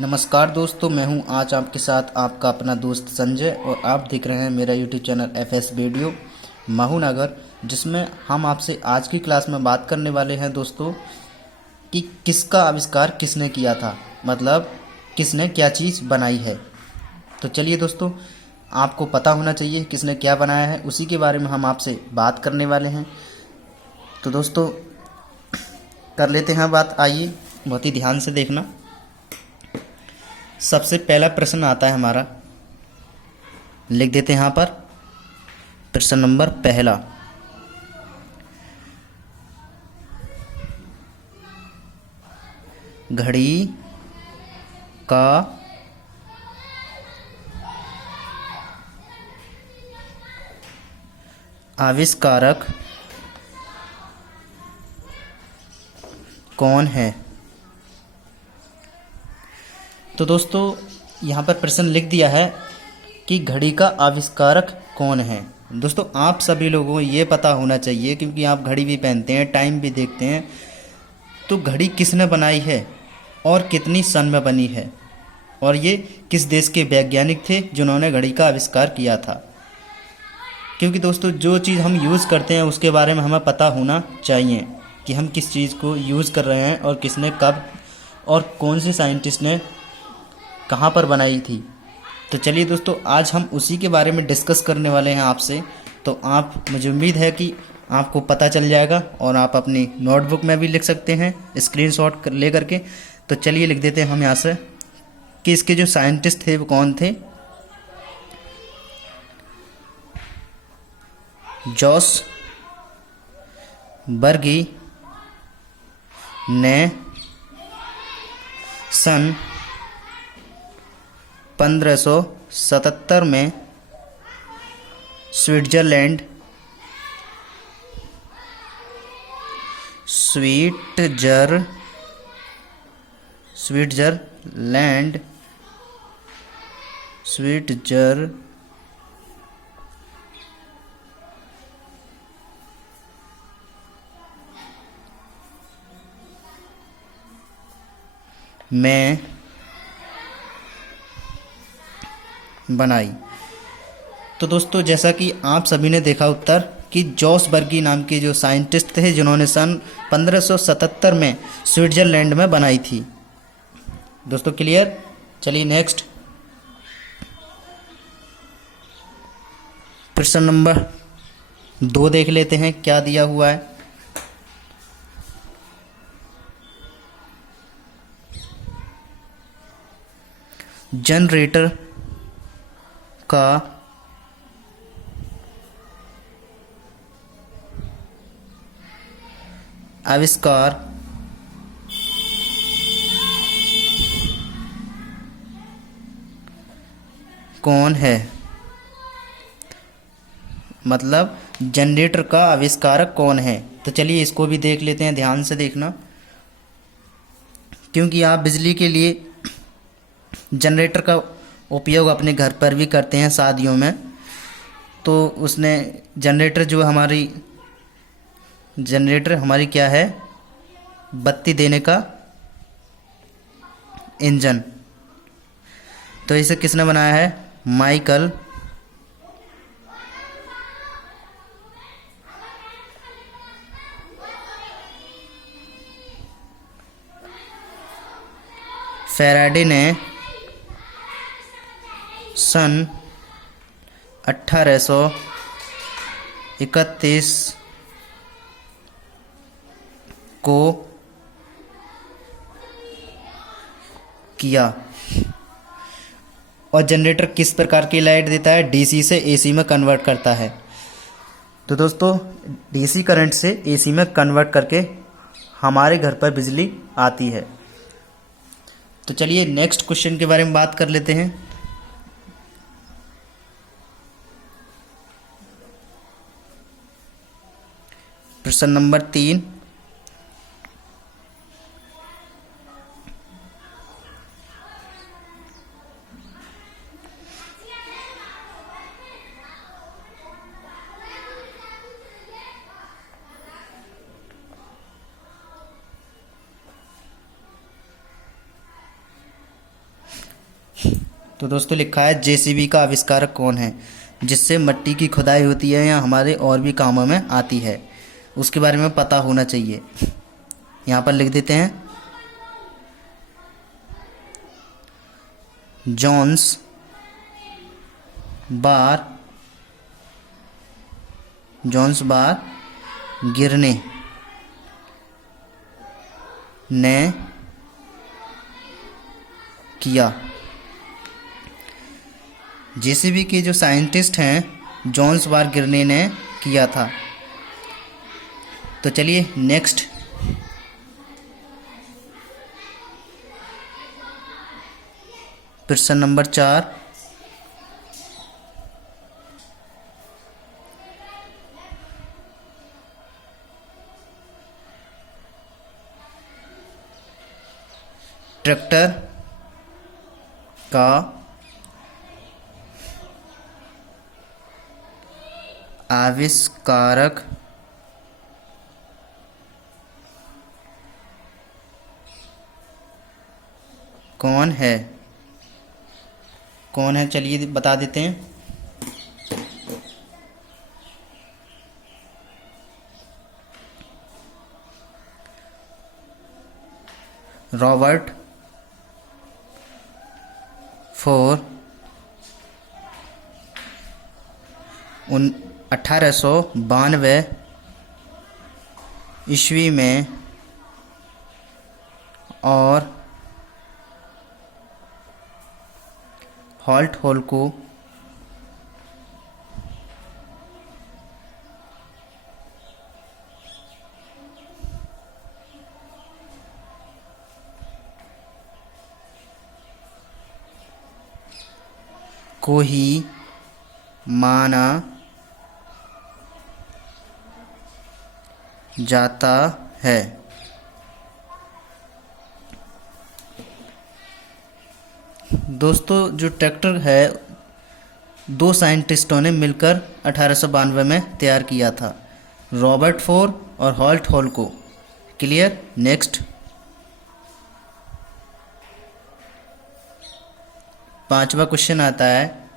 नमस्कार दोस्तों, मैं हूं आज आपके साथ आपका अपना दोस्त संजय और आप देख रहे हैं मेरा यूट्यूब चैनल एफएस वीडियो महूनगर, जिसमें हम आपसे आज की क्लास में बात करने वाले हैं दोस्तों कि किसका आविष्कार किसने किया था, मतलब किसने क्या चीज़ बनाई है। तो चलिए दोस्तों, आपको पता होना चाहिए किसने क्या बनाया है, उसी के बारे में हम आपसे बात करने वाले हैं। तो दोस्तों कर लेते हैं बात, आइए बहुत ही ध्यान से देखना। सबसे पहला प्रश्न आता है हमारा, लिख देते हैं यहाँ पर प्रश्न नंबर पहला। घड़ी का आविष्कारक कौन है। तो दोस्तों यहाँ पर प्रश्न लिख दिया है कि घड़ी का आविष्कारक कौन है। दोस्तों आप सभी लोगों को ये पता होना चाहिए, क्योंकि आप घड़ी भी पहनते हैं, टाइम भी देखते हैं, तो घड़ी किसने बनाई है और कितनी सन में बनी है, और ये किस देश के वैज्ञानिक थे जिन्होंने घड़ी का आविष्कार किया था। क्योंकि दोस्तों जो चीज़ हम यूज़ करते हैं उसके बारे में हमें पता होना चाहिए कि हम किस चीज़ को यूज़ कर रहे हैं और किसने कब और कौन से साइंटिस्ट ने कहाँ पर बनाई थी। तो चलिए दोस्तों आज हम उसी के बारे में डिस्कस करने वाले हैं आपसे। तो आप, मुझे उम्मीद है कि आपको पता चल जाएगा और आप अपनी नोटबुक में भी लिख सकते हैं स्क्रीनशॉट ले करके। तो चलिए लिख देते हैं हम यहाँ से कि इसके जो साइंटिस्ट थे वो कौन थे। जॉस बर्गी ने सन 1577 में स्विट्जरलैंड में बनाई। तो दोस्तों जैसा कि आप सभी ने देखा उत्तर कि जॉस बर्गी नाम के जो साइंटिस्ट थे जिन्होंने सन 1577 में स्विट्जरलैंड में बनाई थी। दोस्तों क्लियर। चलिए नेक्स्ट प्रश्न नंबर 2 देख लेते हैं क्या दिया हुआ है। जनरेटर का आविष्कार कौन है, मतलब जनरेटर का आविष्कारक कौन है। तो चलिए इसको भी देख लेते हैं, ध्यान से देखना, क्योंकि आप बिजली के लिए जनरेटर का उपयोग अपने घर पर भी करते हैं शादियों में। तो उसने जनरेटर हमारी क्या है, बत्ती देने का इंजन। तो इसे किसने बनाया है, माइकल फैराडे ने सन 1831 को किया। और जनरेटर किस प्रकार की लाइट देता है, डीसी से एसी में कन्वर्ट करता है। तो दोस्तों डीसी करंट से एसी में कन्वर्ट करके हमारे घर पर बिजली आती है। तो चलिए नेक्स्ट क्वेश्चन के बारे में बात कर लेते हैं। प्रश्न नंबर 3, तो दोस्तों लिखा है जेसीबी का आविष्कारक कौन है, जिससे मिट्टी की खुदाई होती है या हमारे और भी कामों में आती है, उसके बारे में पता होना चाहिए। यहाँ पर लिख देते हैं जॉन्स बार गिरने ने किया। जेसीबी के जो साइंटिस्ट हैं जॉन्स बार गिरने ने किया था। तो चलिए नेक्स्ट, प्रश्न नंबर 4। ट्रैक्टर का आविष्कारक कौन है? चलिए बता देते हैं। रॉबर्ट फोर 1892 ईस्वी में और हॉल्ट हॉल को ही माना जाता है। दोस्तों जो ट्रैक्टर है दो साइंटिस्टों ने मिलकर 1892 में तैयार किया था, रॉबर्ट फोर और हॉल्ट हॉल को। क्लियर। नेक्स्ट, 5वां क्वेश्चन आता है,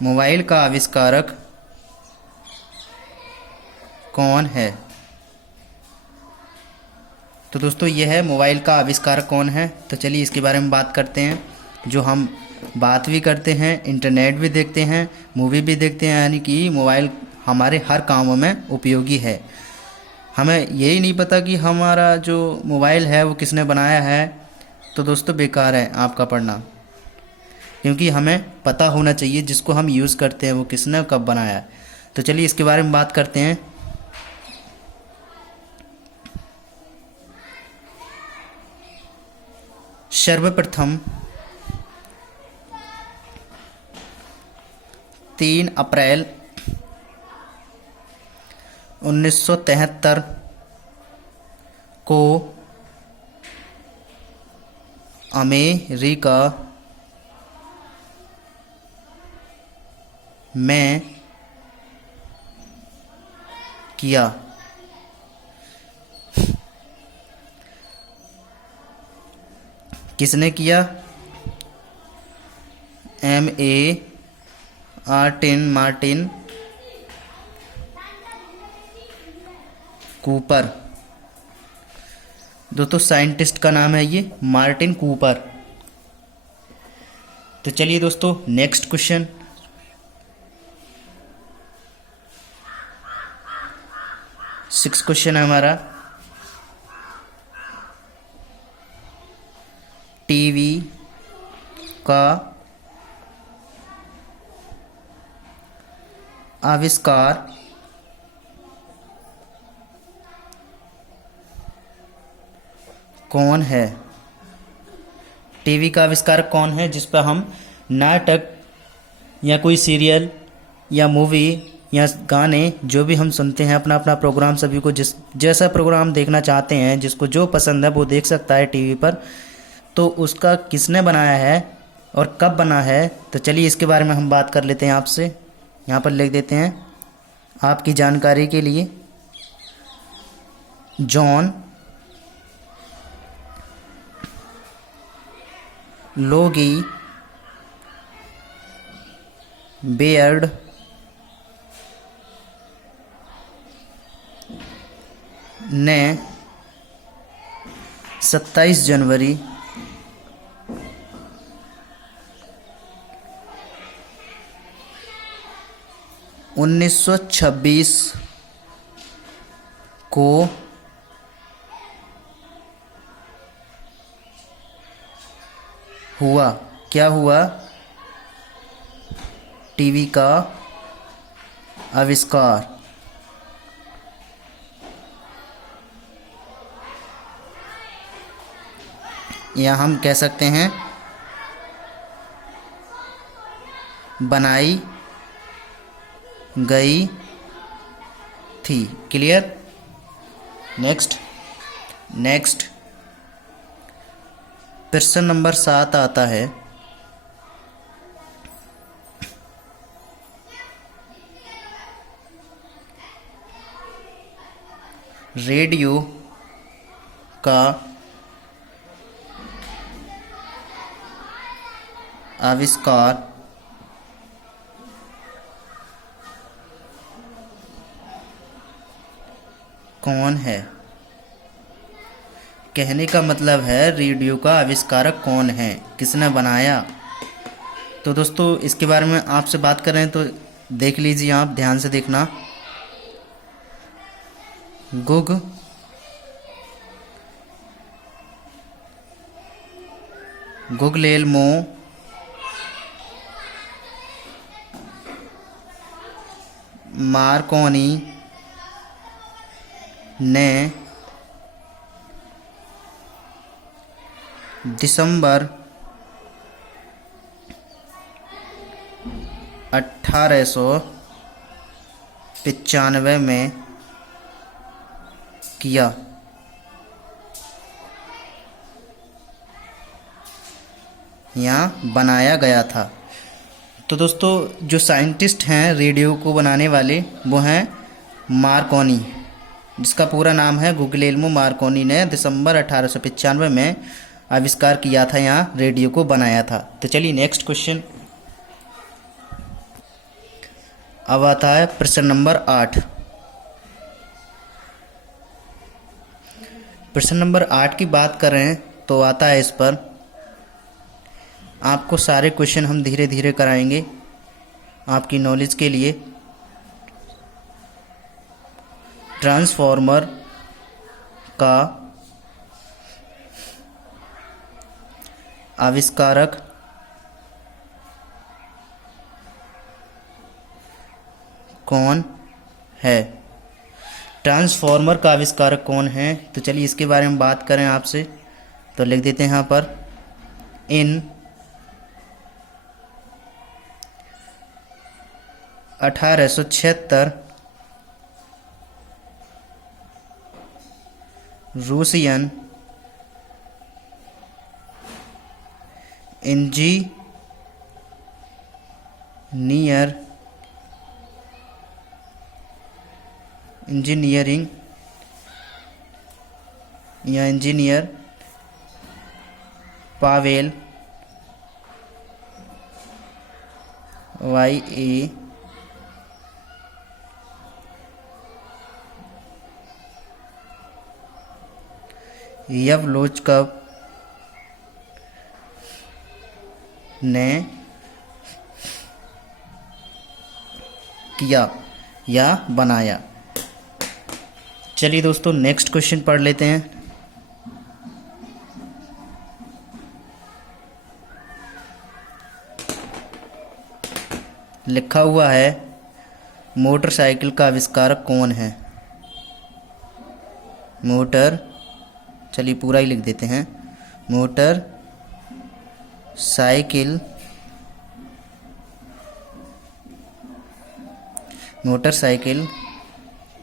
मोबाइल का आविष्कारक कौन है? तो दोस्तों ये है मोबाइल का आविष्कारक कौन है। तो चलिए इसके बारे में बात करते हैं। जो हम बात भी करते हैं, इंटरनेट भी देखते हैं, मूवी भी देखते हैं, यानी कि मोबाइल हमारे हर कामों में उपयोगी है। हमें यही नहीं पता कि हमारा जो मोबाइल है वो किसने बनाया है, तो दोस्तों बेकार है आपका पढ़ना, क्योंकि हमें पता होना चाहिए जिसको हम यूज़ करते हैं वो किसने कब बनाया है। तो चलिए इसके बारे में बात करते हैं। सर्वप्रथम 3 अप्रैल 1973 को अमेरिका में किया। किसने किया? Martin Cooper. दोस्तों साइंटिस्ट का नाम है ये मार्टिन कूपर। तो चलिए दोस्तों नेक्स्ट क्वेश्चन, सिक्स क्वेश्चन है हमारा, टीवी का आविष्कार कौन है? टीवी का आविष्कार कौन है जिस पर हम नाटक या कोई सीरियल या मूवी या गाने जो भी हम सुनते हैं, अपना अपना प्रोग्राम, सभी को जिस जैसा प्रोग्राम देखना चाहते हैं, जिसको जो पसंद है वो देख सकता है टीवी पर। तो उसका किसने बनाया है और कब बना है, तो चलिए इसके बारे में हम बात कर लेते हैं आपसे। यहाँ पर लिख देते हैं आपकी जानकारी के लिए। जॉन लोगी बेयर्ड ने 27 जनवरी 1926 को हुआ। क्या हुआ? टीवी का आविष्कार। या हम कह सकते हैं बनाई गई थी। क्लियर? नेक्स्ट प्रश्न नंबर 7 आता है। रेडियो का आविष्कार कौन है? कहने का मतलब है रेडियो का आविष्कारक कौन है, किसने बनाया। तो दोस्तों इसके बारे में आपसे बात कर रहे हैं तो देख लीजिए, आप ध्यान से देखना। गुगलेल्मो मार्कोनी ने दिसंबर 1895 में किया। यहाँ बनाया गया था। तो दोस्तों जो साइंटिस्ट हैं रेडियो को बनाने वाले वो हैं मार्कोनी, जिसका पूरा नाम है गुगलेल्मो मार्कोनी ने दिसंबर 1895 में आविष्कार किया था, यहाँ रेडियो को बनाया था। तो चलिए नेक्स्ट क्वेश्चन अब आता है प्रश्न नंबर 8। प्रश्न नंबर 8 की बात करें तो आता है इस पर। आपको सारे क्वेश्चन हम धीरे धीरे कराएंगे आपकी नॉलेज के लिए। ट्रांसफॉर्मर का आविष्कारक कौन है? ट्रांसफॉर्मर का आविष्कारक कौन है? तो चलिए इसके बारे में बात करें आपसे तो लिख देते हैं यहाँ पर इन 1876 रूसियन इंजीनियर पावेल YA यवलोचकव ने किया या बनाया। चलिए दोस्तों नेक्स्ट क्वेश्चन पढ़ लेते हैं। लिखा हुआ है मोटरसाइकिल का आविष्कारक कौन है? चलिए पूरा ही लिख देते हैं। मोटरसाइकिल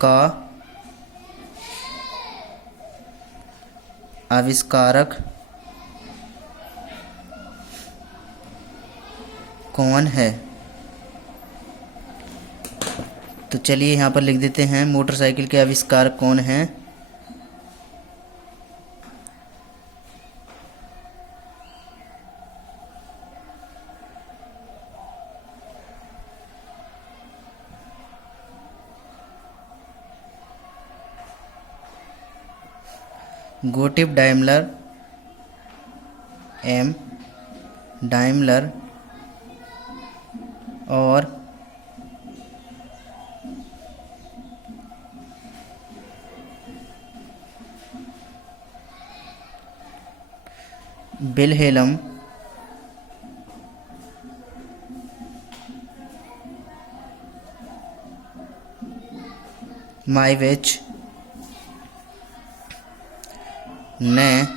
का आविष्कारक कौन है? तो चलिए यहाँ पर लिख देते हैं मोटरसाइकिल के आविष्कारक कौन हैं? गोटिब डाइमलर, एम डाइमलर और विल्हेल्म माइवेच ने,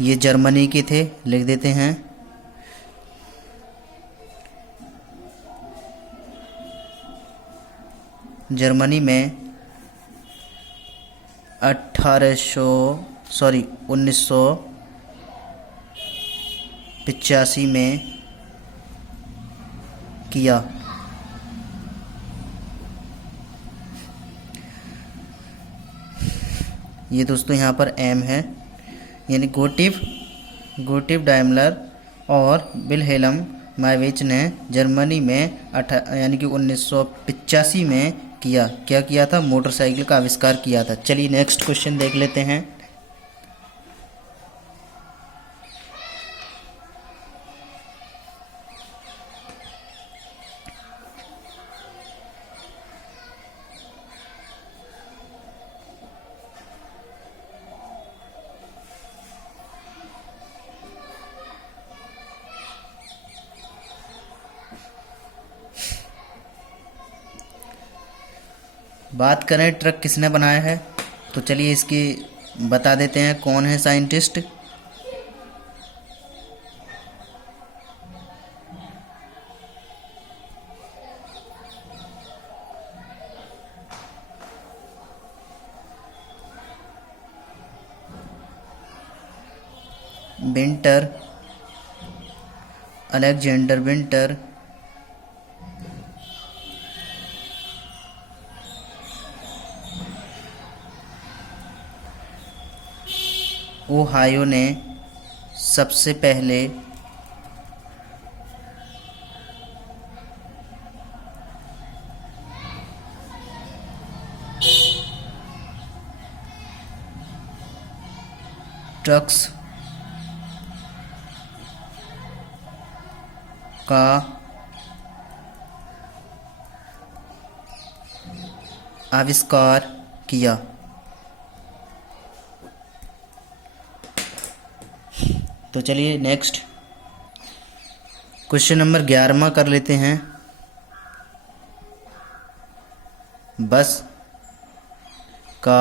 ये जर्मनी के थे, लिख देते हैं। जर्मनी में 1985 में किया। ये दोस्तों यहाँ पर एम है, यानी गोटिब डाइमलर और विल्हेल्म माइवेच ने जर्मनी में यानी कि 1985 में क्या किया था? मोटरसाइकिल का आविष्कार किया था। चलिए नेक्स्ट क्वेश्चन देख लेते हैं। बात करें ट्रक किसने बनाया है, तो चलिए इसकी बता देते हैं कौन है scientist. Winter, Alexander winter, Ohio ने सबसे पहले ट्रक्स का आविष्कार किया। तो चलिए नेक्स्ट क्वेश्चन नंबर 11वां कर लेते हैं। बस का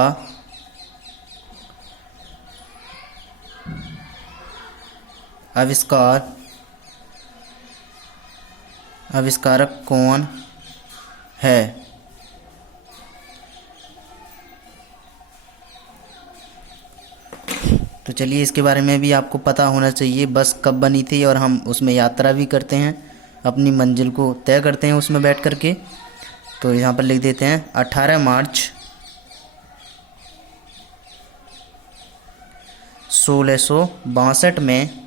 आविष्कारक कौन है? तो चलिए इसके बारे में भी आपको पता होना चाहिए। बस कब बनी थी और हम उसमें यात्रा भी करते हैं, अपनी मंजिल को तय करते हैं उसमें बैठ कर के। तो यहाँ पर लिख देते हैं 18 मार्च 1662 में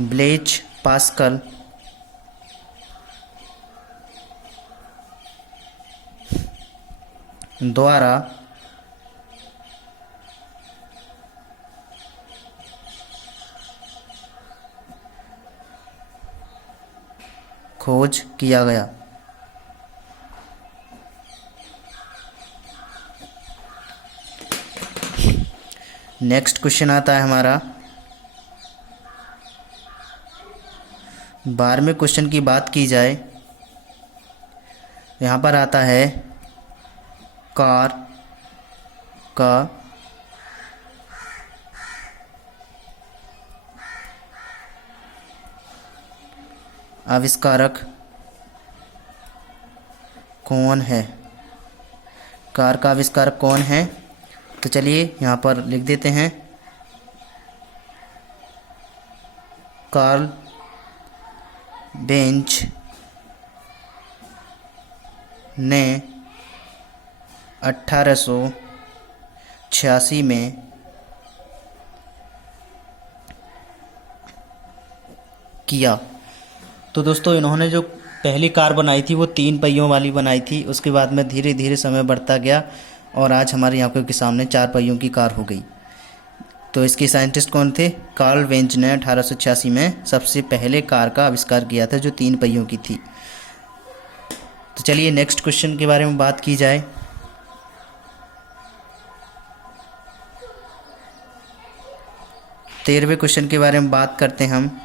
ब्लेज पास्कल द्वारा खोज किया गया। नेक्स्ट क्वेश्चन आता है हमारा 12वें क्वेश्चन की बात की जाए, यहाँ पर आता है कार का आविष्कारक कौन है? कार का आविष्कारक कौन है? तो चलिए यहाँ पर लिख देते हैं, कार्ल बेंज ने 1886 में किया। तो दोस्तों इन्होंने जो पहली कार बनाई थी वो 3 पहियों वाली बनाई थी। उसके बाद में धीरे धीरे समय बढ़ता गया और आज हमारी आंखों के सामने 4 पहियों की कार हो गई। तो इसके साइंटिस्ट कौन थे? कार्ल बेंज ने 1886 में सबसे पहले कार का आविष्कार किया था जो 3 पहियों की थी। तो चलिए नेक्स्ट क्वेश्चन के बारे में बात की जाए। तेरहवें क्वेश्चन के बारे में बात करते हैं हम।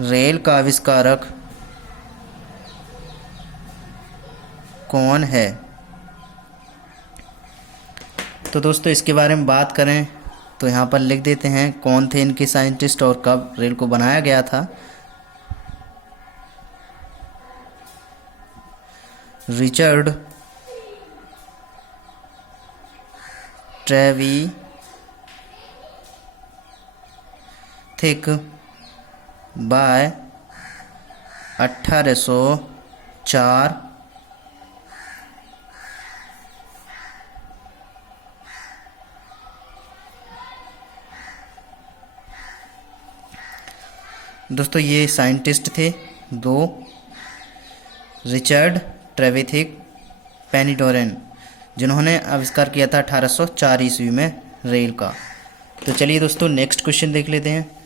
रेल का आविष्कारक कौन है? तो दोस्तों इसके बारे में बात करें तो यहाँ पर लिख देते हैं कौन थे इनके साइंटिस्ट और कब रेल को बनाया गया था। रिचर्ड ट्रेविथिक बाय 1804 दोस्तों ये साइंटिस्ट थे 2, रिचर्ड ट्रेविथिक पेनिडोरन, जिन्होंने आविष्कार किया था 1804 ईस्वी में रेल का। तो चलिए दोस्तों नेक्स्ट क्वेश्चन देख लेते हैं।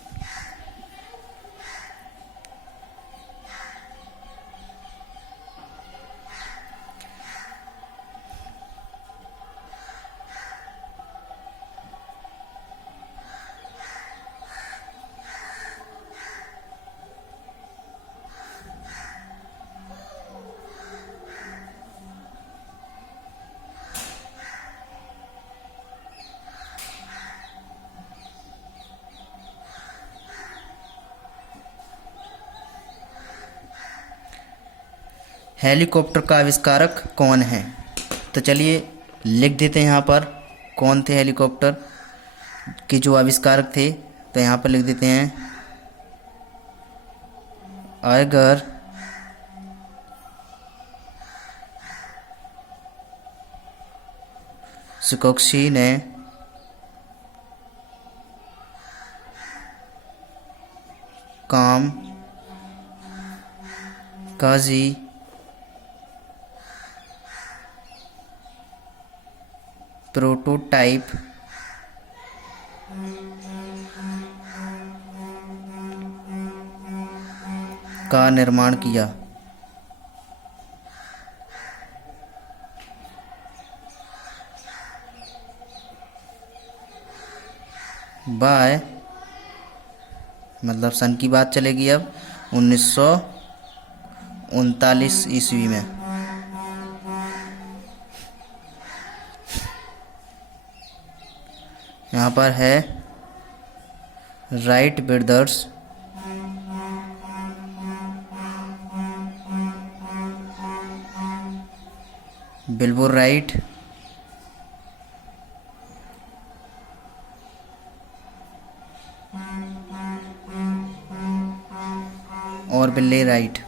हेलीकॉप्टर का आविष्कारक कौन है? तो चलिए लिख देते हैं यहाँ पर कौन थे हेलीकॉप्टर के जो आविष्कारक थे। तो यहाँ पर लिख देते हैं आयगर सिकोक्सी ने काम काजी प्रोटोटाइप का निर्माण किया। बाय मतलब सन की बात चलेगी अब 1939 ईस्वी में। यहाँ पर है राइट ब्रदर्स, विल्बुर राइट, और बिल्ले राइट।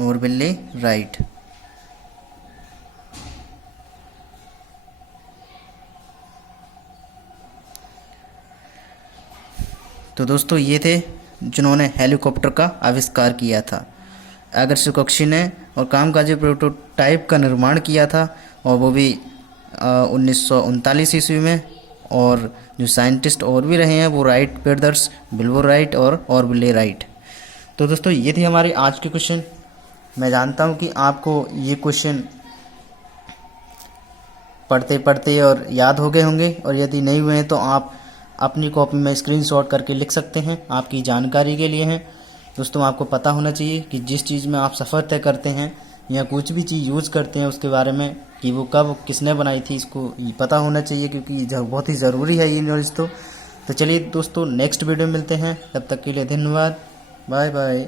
और बिल्ले राइट। तो दोस्तों ये थे जिन्होंने हेलीकॉप्टर का आविष्कार किया था। अगर सिकोक्सी ने और कामकाजी प्रोटोटाइप का निर्माण किया था और वो भी 1939 ईस्वी में। और जो साइंटिस्ट और भी रहे हैं वो राइट ब्रदर्स, विल्बुर राइट और ऑरबिले राइट। तो दोस्तों ये थी हमारी आज के क्वेश्चन। मैं जानता हूँ कि आपको ये क्वेश्चन पढ़ते पढ़ते और याद हो गए होंगे, और यदि नहीं हुए हैं तो आप अपनी कॉपी में स्क्रीनशॉट करके लिख सकते हैं, आपकी जानकारी के लिए हैं। दोस्तों आपको पता होना चाहिए कि जिस चीज़ में आप सफ़र तय करते हैं या कुछ भी चीज़ यूज़ करते हैं उसके बारे में कि वो कब किसने बनाई थी, इसको ये पता होना चाहिए, क्योंकि बहुत ही ज़रूरी है ये नॉलेज। तो चलिए दोस्तों, नेक्स्ट वीडियो में मिलते हैं, तब तक के लिए धन्यवाद, बाय बाय।